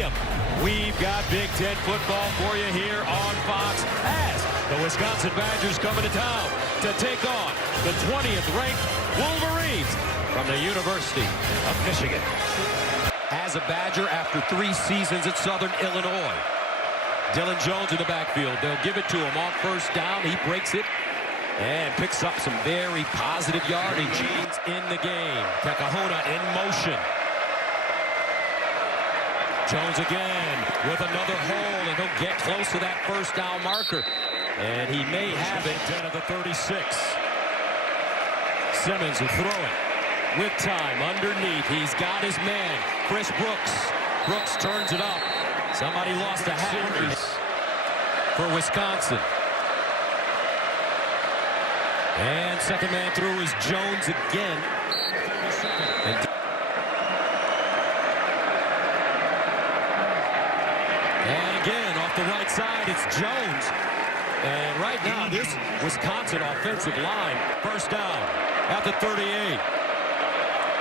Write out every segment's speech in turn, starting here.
Stadium. We've got Big Ten football for you here on Fox as the Wisconsin Badgers coming to town to take on the 20th ranked Wolverines from the University of Michigan. As a Badger after 3 seasons at Southern Illinois. Dylan Jones in the backfield. They'll give it to him on first down. He breaks it and picks up some very positive yardage in the game. Tekahuna in motion. Jones again with another hole, and he'll get close to that first down marker. And he may have it. 10 of the 36. Simmons will throw it. With time underneath, he's got his man, Chris Brooks. Brooks turns it up. Somebody lost a hat for Wisconsin. And second man through is Jones again. And again, off the right side, it's Jones. And right now, this Wisconsin offensive line, first down at the 38.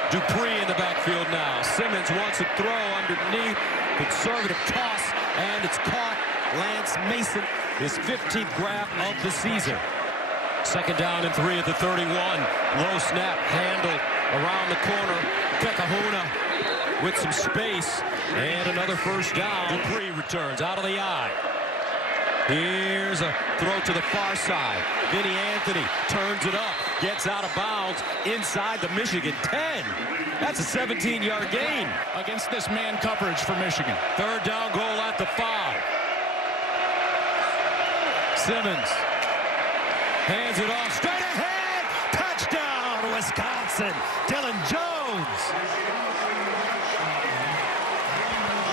Dupree in the backfield now. Simmons wants to throw underneath. Conservative toss, and it's caught. Lance Mason, his 15th grab of the season. Second down and 3 at the 31. Low snap, handle around the corner. Tekahuna with some space, and another first down. Dupree returns out of the eye. Here's a throw to the far side. Vinny Anthony turns it up, gets out of bounds inside the Michigan 10. That's a 17-yard gain against this man coverage for Michigan. Third down goal at the 5. Simmons hands it off straight ahead. Touchdown, Wisconsin. Dylan Jones.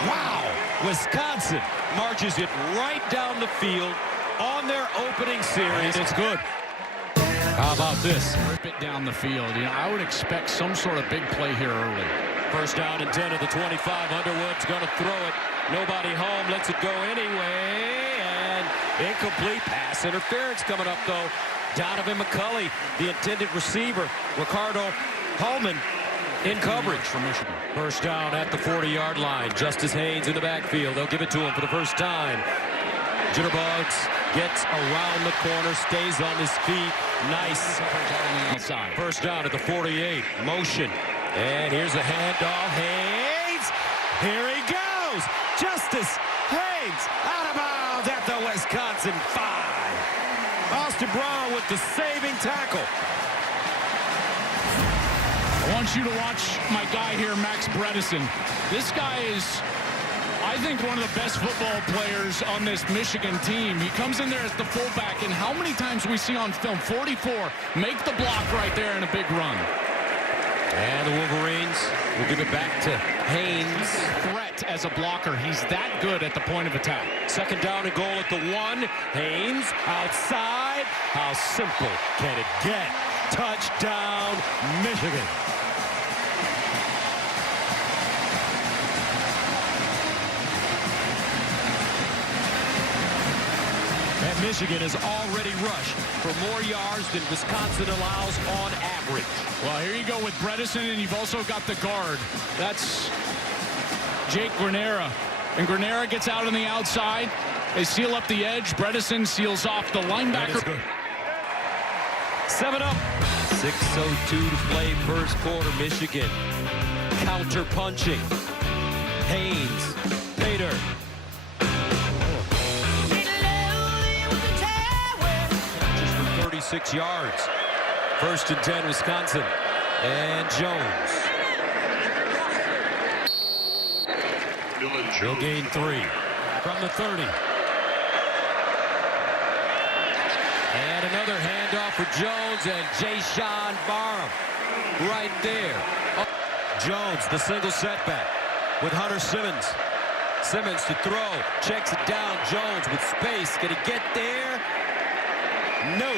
Wow. Wisconsin marches it right down the field on their opening series. It's good. How about this? Rip it down the field. You know, I would expect some sort of big play here early. First down and 10 of the 25. Underwood's going to throw it. Nobody home. Lets it go anyway. And incomplete pass interference coming up, though. Donovan McCulley, the intended receiver. Ricardo Holman in coverage for Michigan. First down at the 40-yard line. Justice Haynes in the backfield. They'll give it to him for the first time. Jitterbugs gets around the corner, stays on his feet. Nice. First down at the 48. Motion. And here's a handoff. Haynes. Here he goes. Justice Haynes out of bounds at the Wisconsin 5. Austin Brown with the saving tackle. I want you to watch my guy here, Max Bredesen. This guy is, I think, one of the best football players on this Michigan team. He comes in there as the fullback, and how many times we see on film, 44, make the block right there in a big run. And the Wolverines will give it back to Haynes. Threat as a blocker. He's that good at the point of attack. Second down and goal at the 1. Haynes outside. How simple can it get? Touchdown, Michigan. And Michigan has already rushed for more yards than Wisconsin allows on average. Well, here you go with Bredesen, and you've also got the guard. That's Jake Granera. And Granera gets out on the outside. They seal up the edge. Bredesen seals off the linebacker. 7 up. 6:02 to play first quarter. Michigan counter punching. Haynes, Pater. Just for 36 yards. First and 10, Wisconsin. And Jones. He'll gain 3 from the 30. And another handoff for Jones, and Jayshon Barham right there. Oh, Jones, the single setback with Hunter Simmons. Simmons to throw, checks it down. Jones with space. Can he get there? No.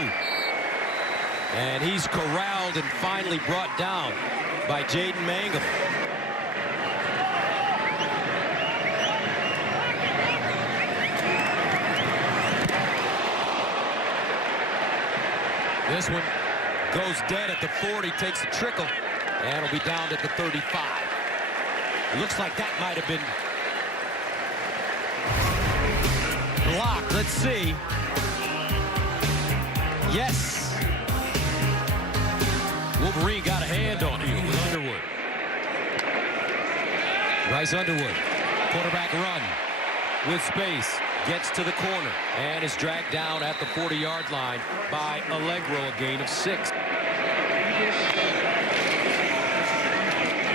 And he's corralled and finally brought down by Jaden Mangum. This one goes dead at the 40, takes a trickle, and will be down at the 35. Looks like that might have been blocked. Let's see. Yes. Wolverine got a hand on him with Underwood. Bryce Underwood, quarterback run with space, gets to the corner and is dragged down at the 40-yard line by Allegro, a gain of 6.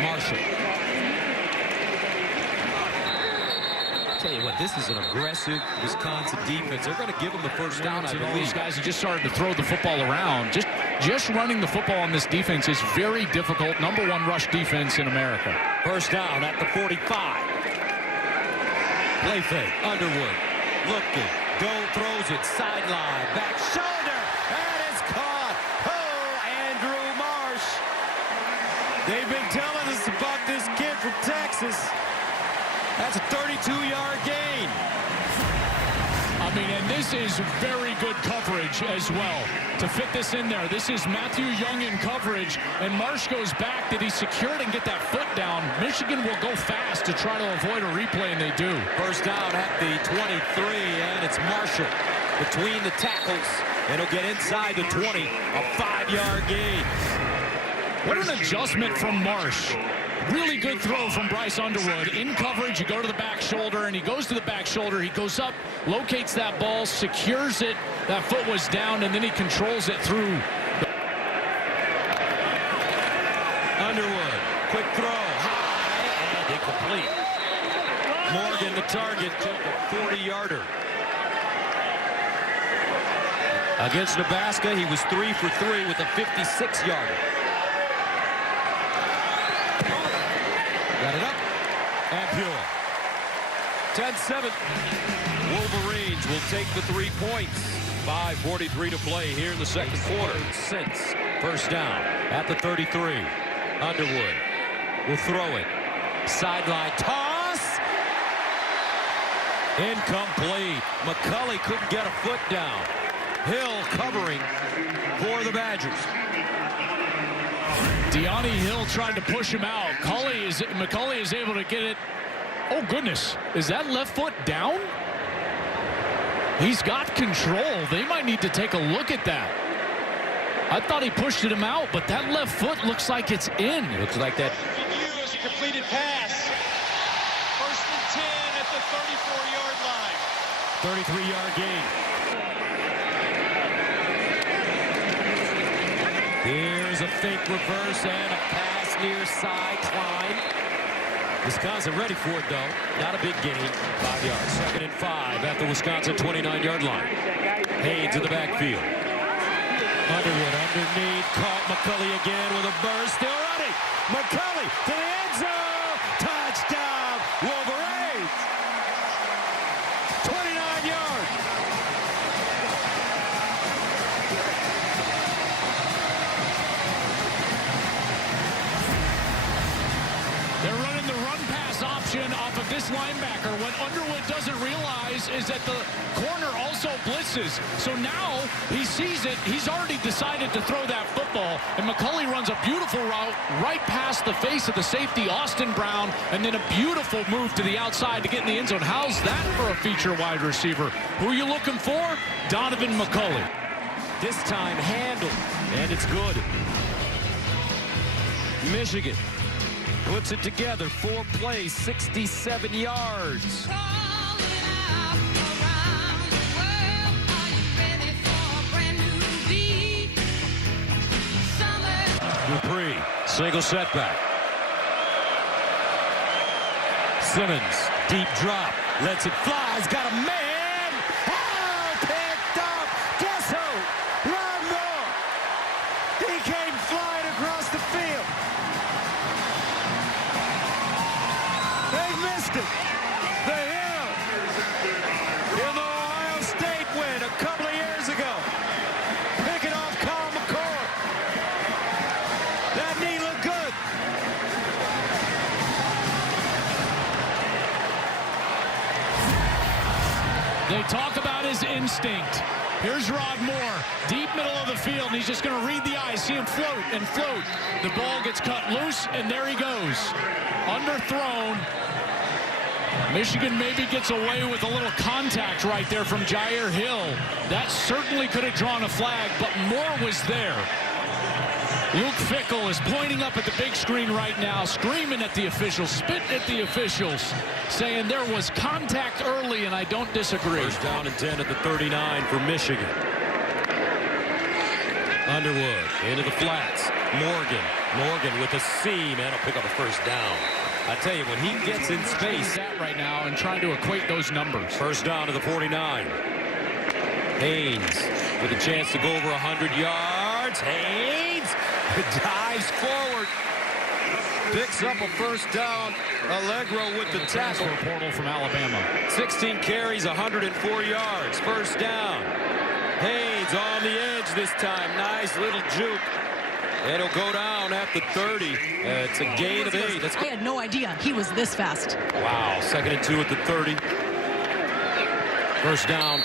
Marshall. Tell you what, this is an aggressive Wisconsin defense. They're going to give them the first down, I believe. These guys are just starting to throw the football around. Just running the football on this defense is very difficult. Number 1 rush defense in America. First down at the 45. Play fake. Underwood looking. Throws it. Sideline. Back shoulder. And it's caught. Oh, Andrew Marsh. They've been telling us about this kid from Texas. That's a 32-yard gain. I mean, and this is very good coverage as well to fit this in there. This is Matthew Young in coverage, and Marsh goes back. Did he secure it and get that foot down? Michigan will go fast to try to avoid a replay, and they do. First down at the 23, and it's Marshall between the tackles, and he'll get inside the 20, a 5-yard gain. What an adjustment from Marsh. Really good throw from Bryce Underwood. In coverage, you go to the back shoulder, and he goes to the back shoulder. He goes up, locates that ball, secures it. That foot was down, and then he controls it through. Underwood, quick throw, high, and incomplete. Morgan, the target, took a 40-yarder. Against Nebraska, he was 3 for 3 with a 56-yarder. Got it up, and pure. 10-7. Wolverines will take the 3 points. 5:43 to play here in the second quarter. Since first down at the 33. Underwood will throw it. Sideline toss. Incomplete. McCulley couldn't get a foot down. Hill covering for the Badgers. Deani Hill tried to push him out. McCulley is able to get it. Oh, goodness. Is that left foot down? He's got control. They might need to take a look at that. I thought he pushed him out, but that left foot looks like it's in. It looks like that. As a completed pass. First and 10 at the 34-yard line. 33-yard gain. Here's a fake reverse and a pass near side climb. Wisconsin ready for it, though. Not a big gain. 5 yards. Second and 5 at the Wisconsin 29-yard line. Haynes in the backfield. Underwood underneath. Caught McCulley again with a burst. Still running. McCulley to the end zone. Touchdown, Wolverines. 29 yards. They're running the run-pass option off of this linebacker. What Underwood doesn't realize is that the corner also blitzes. So now he sees it. He's already decided to throw that football. And McCulley runs a beautiful route right past the face of the safety, Austin Brown, and then a beautiful move to the outside to get in the end zone. How's that for a feature wide receiver? Who are you looking for? Donovan McCulley. This time handled, and it's good. Michigan puts it together. 4 plays, 67 yards. Dupree, single setback. Simmons, deep drop, lets it fly. He's got a man. Oh, picked up. Guess who? Ron Moore. He came flying across the field. They missed it. The Hill in the Ohio State win a couple of years ago. Picking off Kyle McCord. That knee looked good. They talk about his instinct. Here's Rod Moore, deep middle of the field, and he's just going to read the eyes, see him float and float. The ball gets cut loose, and there he goes. Underthrown. Michigan maybe gets away with a little contact right there from Jair Hill. That certainly could have drawn a flag, but more was there. Luke Fickell is pointing up at the big screen right now, screaming at the officials, spitting at the officials, saying there was contact early, and I don't disagree. First down and 10 at the 39 for Michigan. Underwood into the flats. Morgan with a seam, and he'll pick up a first down. I tell you, when he gets in space right now and trying to equate those numbers. First down to the 49. Haynes with a chance to go over 100 yards. Haynes dives forward. Picks up a first down. Allegro with the tackle. Portal from Alabama. 16 carries, 104 yards. First down. Haynes on the edge this time. Nice little juke. And he'll go down at the 30. It's a gain of 8. I had no idea he was this fast. Wow, 2nd and 2 at the 30. First down,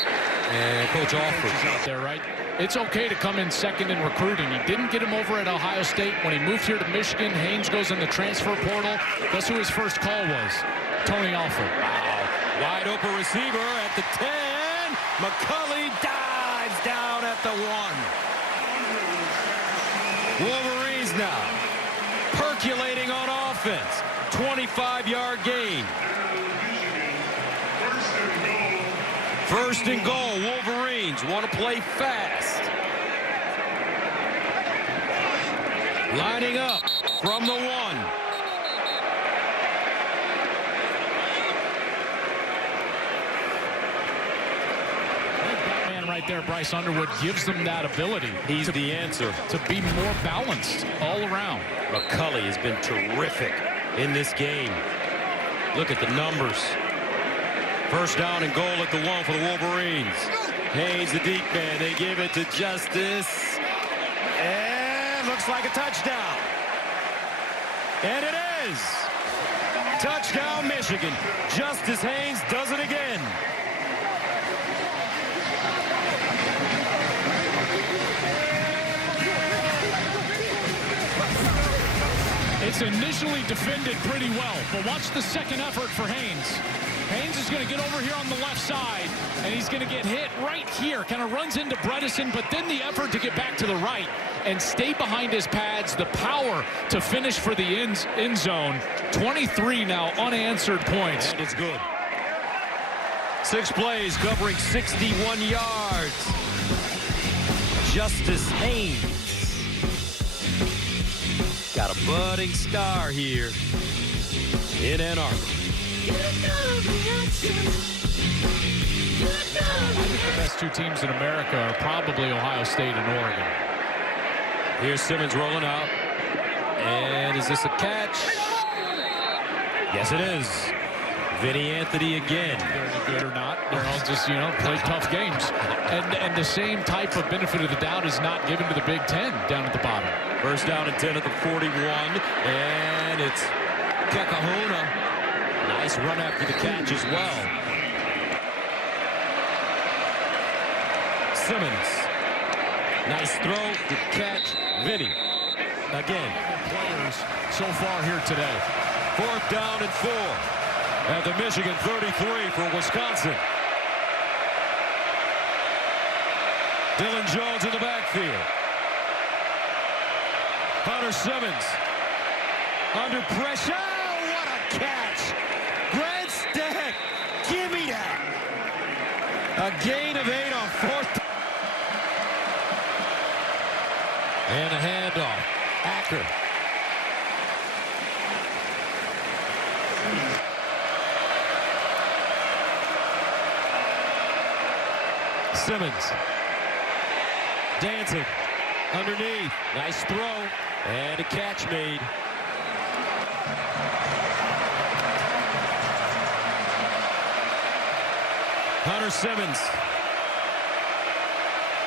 and Coach Alford out there, right? It's okay to come in second in recruiting. He didn't get him over at Ohio State. When he moved here to Michigan, Haynes goes in the transfer portal. Guess who his first call was? Tony Alford. Wow, wide open receiver at the 10. McCulley dives down at the 1. Wolverines now percolating on offense. 25-yard gain. First and goal. Wolverines want to play fast. Lining up from the 1. Right there, Bryce Underwood gives them that ability. He's the answer. To be more balanced all around. McCulley has been terrific in this game. Look at the numbers. First down and goal at the 1 for the Wolverines. Haynes, the deep man. They give it to Justice. And looks like a touchdown. And it is. Touchdown, Michigan. Justice Haynes does it again. It's initially defended pretty well, but watch the second effort for Haynes. Haynes is going to get over here on the left side, and he's going to get hit right here. Kind of runs into Bredesen, but then the effort to get back to the right and stay behind his pads, the power to finish for the end zone. 23 now unanswered points. And it's good. 6 plays covering 61 yards. Justice Haynes. Got a budding star here in Ann Arbor. I think the best 2 teams in America are probably Ohio State and Oregon. Here's Simmons rolling out. And is this a catch? Yes, it is. Vinny Anthony again. They're any good or not. They're all just, play tough games. And the same type of benefit of the doubt is not given to the Big Ten down at the bottom. First down and 10 at the 41. And it's Kekahuna. Nice run after the catch as well. Simmons. Nice throw. Good catch. Vinny. Again. Players so far here today. 4th down and 4. At the Michigan 33 for Wisconsin. Dylan Jones in the backfield. Hunter Simmons under pressure. Oh, what a catch. Grant Stack. Give me that. A gain of 8 on 4th. And a handoff. Acker. Simmons dancing underneath. Nice throw and a catch made. Hunter Simmons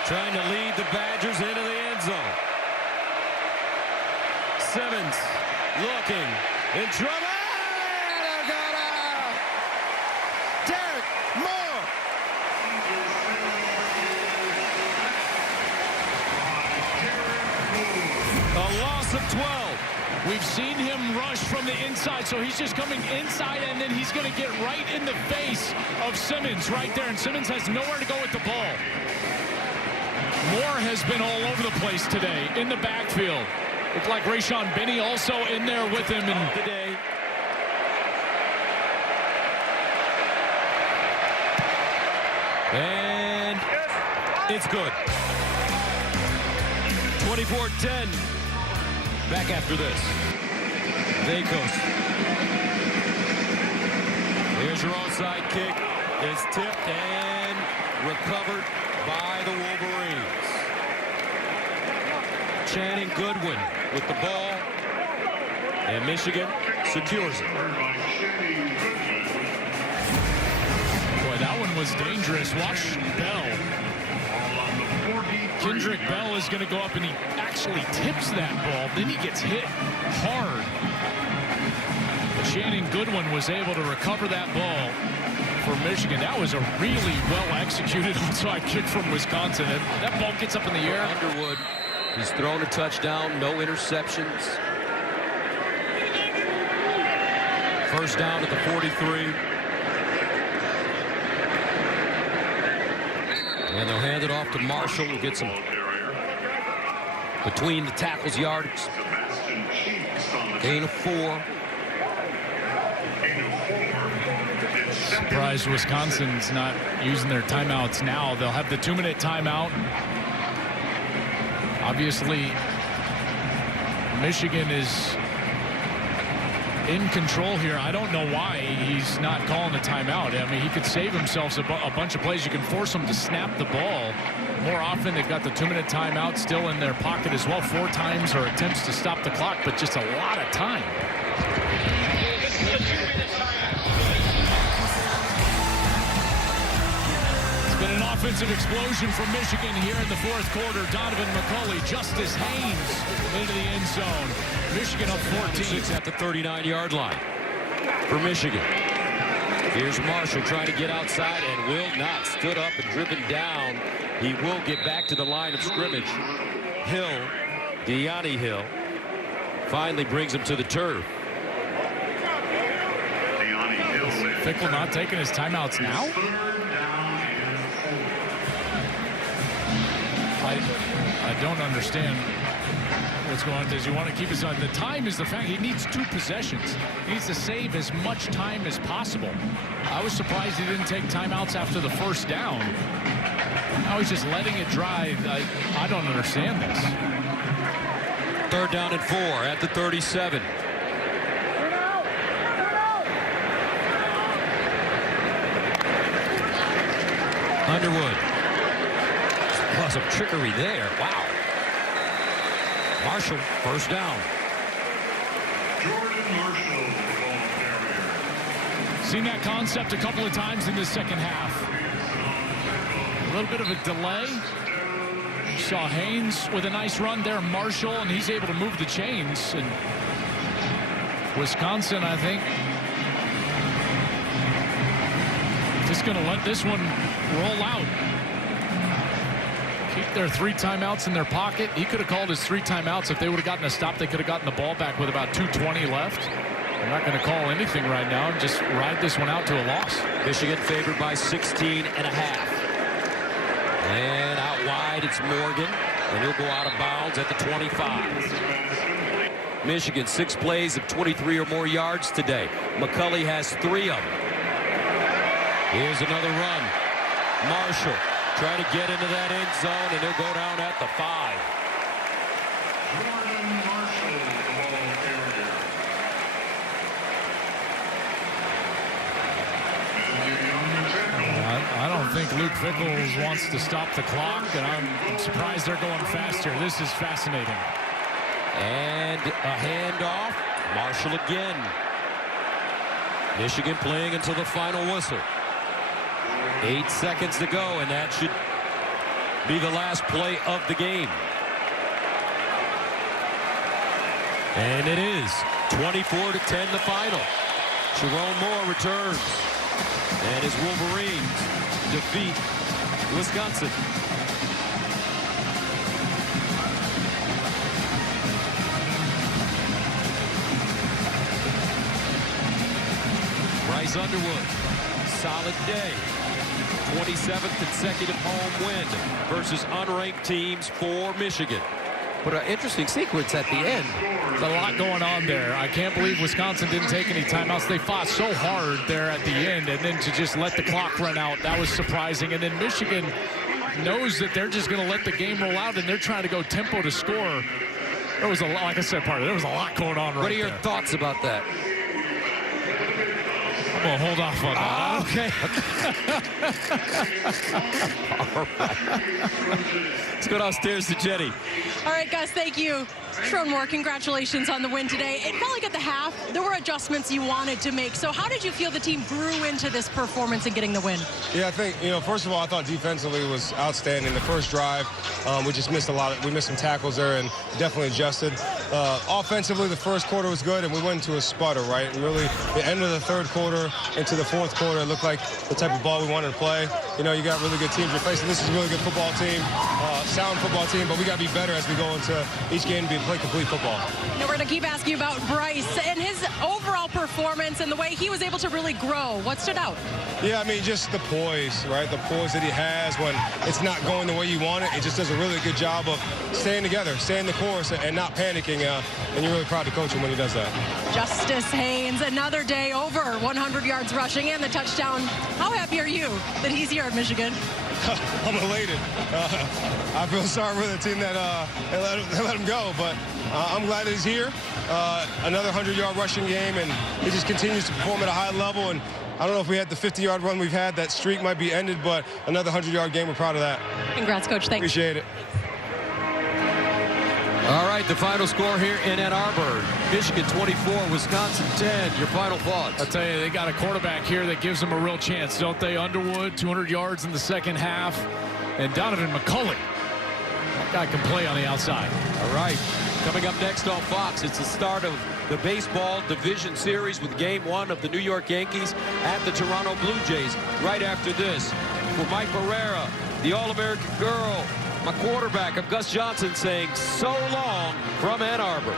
trying to lead the Badgers into the end zone. Simmons looking in trouble. They're gonna Derek Moore. A loss of 12. We've seen him rush from the inside, so he's just coming inside, and then he's going to get right in the face of Simmons right there, and Simmons has nowhere to go with the ball. Moore has been all over the place today in the backfield. Looked like Rayshon Benny also in there with him today. And it's good. 24-10. Back after this. Vacos. Here's your onside kick. It's tipped and recovered by the Wolverines. Channing Goodwin with the ball. And Michigan secures it. Boy, that one was dangerous. Watch Bell. Kendrick Bell is going to go up, and he actually tips that ball. Then he gets hit hard. Channing Goodwin was able to recover that ball for Michigan. That was a really well-executed onside kick from Wisconsin. That ball gets up in the air. Underwood, he's thrown a touchdown, no interceptions. First down at the 43. And they'll hand it off to Marshall, who gets him between the tackles yards. Gain of 4. Surprised Wisconsin's not using their timeouts now. They'll have the 2-minute timeout. Obviously, Michigan is in control here. I don't know why he's not calling a timeout. I mean, he could save himself a bunch of plays. You can force him to snap the ball more often. They've got the 2-minute timeout still in their pocket as well. 4 times or attempts to stop the clock, but just a lot of time. It's been an offensive explosion from Michigan here in the 4th quarter. Donovan McCulley, Justice Haynes into the end zone. Michigan up 14. At the 39-yard line for Michigan. Here's Marshall trying to get outside and will not. Stood up and driven down. He will get back to the line of scrimmage. Hill, Deani Hill, finally brings him to the turf. Fickle not taking his timeouts now? I don't understand what's going on. Does he want to keep his on? The time is the fact he needs 2 possessions. He needs to save as much time as possible. I was surprised he didn't take timeouts after the first down. Now he's just letting it drive. I don't understand this. 3rd down and 4 at the 37. Underwood. Plus some trickery there. Wow. Marshall, first down. Jordan Marshall, the ball carrier. Seen that concept a couple of times in the second half. A little bit of a delay. You saw Haynes with a nice run there. Marshall, and he's able to move the chains. And Wisconsin, I think, just going to let this one roll out. Keep their 3 timeouts in their pocket. He could have called his 3 timeouts. If they would have gotten a stop, they could have gotten the ball back with about 2:20 left. They're not going to call anything right now. Just ride this one out to a loss. Michigan favored by 16 and a half. And out wide, it's Morgan. And he'll go out of bounds at the 25. Michigan, 6 plays of 23 or more yards today. McCulley has 3 of them. Here's another run. Marshall trying to get into that end zone, and he'll go down at the 5. Jordan Marshall, the ball carrier. I don't think Luke Fickles wants to stop the clock, and I'm surprised they're going fast here. This is fascinating. And a handoff. Marshall again. Michigan playing until the final whistle. 8 seconds to go, and that should be the last play of the game. And it is 24-10 the final. Jerome Moore returns, and his Wolverines defeat Wisconsin. Here's Underwood. Solid day. 27th consecutive home win versus unranked teams for Michigan. But an interesting sequence at the end. There's a lot going on there. I can't believe Wisconsin didn't take any timeouts. They fought so hard there at the end, and then to just let the clock run out, that was surprising. And then Michigan knows that they're just going to let the game roll out, and they're trying to go tempo to score. There was a lot, like I said, there was a lot going on right there. What are your thoughts about that? I'm going to hold off on that. Okay. All right. Let's go downstairs to Jenny. All right, guys, thank you. Tron Moore, congratulations on the win today. It felt like at the half, there were adjustments you wanted to make. So how did you feel the team grew into this performance and getting the win? Yeah, I think, first of all, I thought defensively was outstanding. The first drive, we just missed we missed some tackles there and definitely adjusted. Offensively, the first quarter was good, and we went into a sputter, right? And really, the end of the third quarter into the fourth quarter, it looked like the type of ball we wanted to play. You got really good teams you're facing. This is a really good football team, sound football team, but we got to be better as we go into each game to play complete football. Now we're going to keep asking you about Bryce and his overall performance and the way he was able to really grow. What stood out? Yeah, just the poise, right? The poise that he has when it's not going the way you want it. He just does a really good job of staying together, staying the course, and not panicking. And you're really proud to coach him when he does that. Justice Haynes, another day over 100 yards rushing and the touchdown. How happy are you that he's here at Michigan? I'm elated. I feel sorry for the team that they let him go, but I'm glad that he's here. Another 100-yard rushing game, and he just continues to perform at a high level. And I don't know if we had the 50-yard run we've had. That streak might be ended, but another 100-yard game, we're proud of that. Congrats, Coach. Thanks. Appreciate it. All right, the final score here in Ann Arbor. Michigan 24, Wisconsin 10. Your final thoughts? I'll tell you, they got a quarterback here that gives them a real chance, don't they? Underwood, 200 yards in the second half. And Donovan McCulley, that guy can play on the outside. All right, coming up next on Fox, it's the start of the baseball division series with Game 1 of the New York Yankees at the Toronto Blue Jays. Right after this, for Mike Barrera, the All-American girl, my quarterback, I'm Gus Johnson saying so long from Ann Arbor.